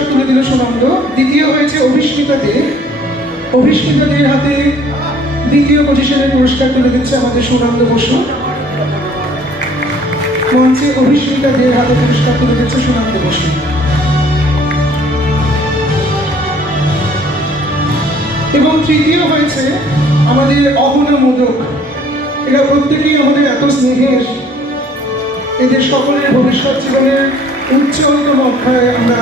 পুরস্কার তুলে দিল সুনন্দ। দ্বিতীয় হয়েছে অভিস্মিতা দে। অভিস্মিতা দের হাতে দ্বিতীয় পজিশনের পুরস্কার তুলে দিচ্ছে আমাদের সুনন্দ বসু। মঞ্চে অভিস্মিতা দের হাতে পুরস্কার তুলে দিচ্ছে সুনন্দ বসু। এবং তৃতীয় হয়েছে আমাদের অহনা মোদক। এরা প্রত্যেকেই আমাদের এত স্নেহের, এদের সকলের ভবিষ্যৎ জীবনের উজ্জ্বলতম অধ্যায় আমরা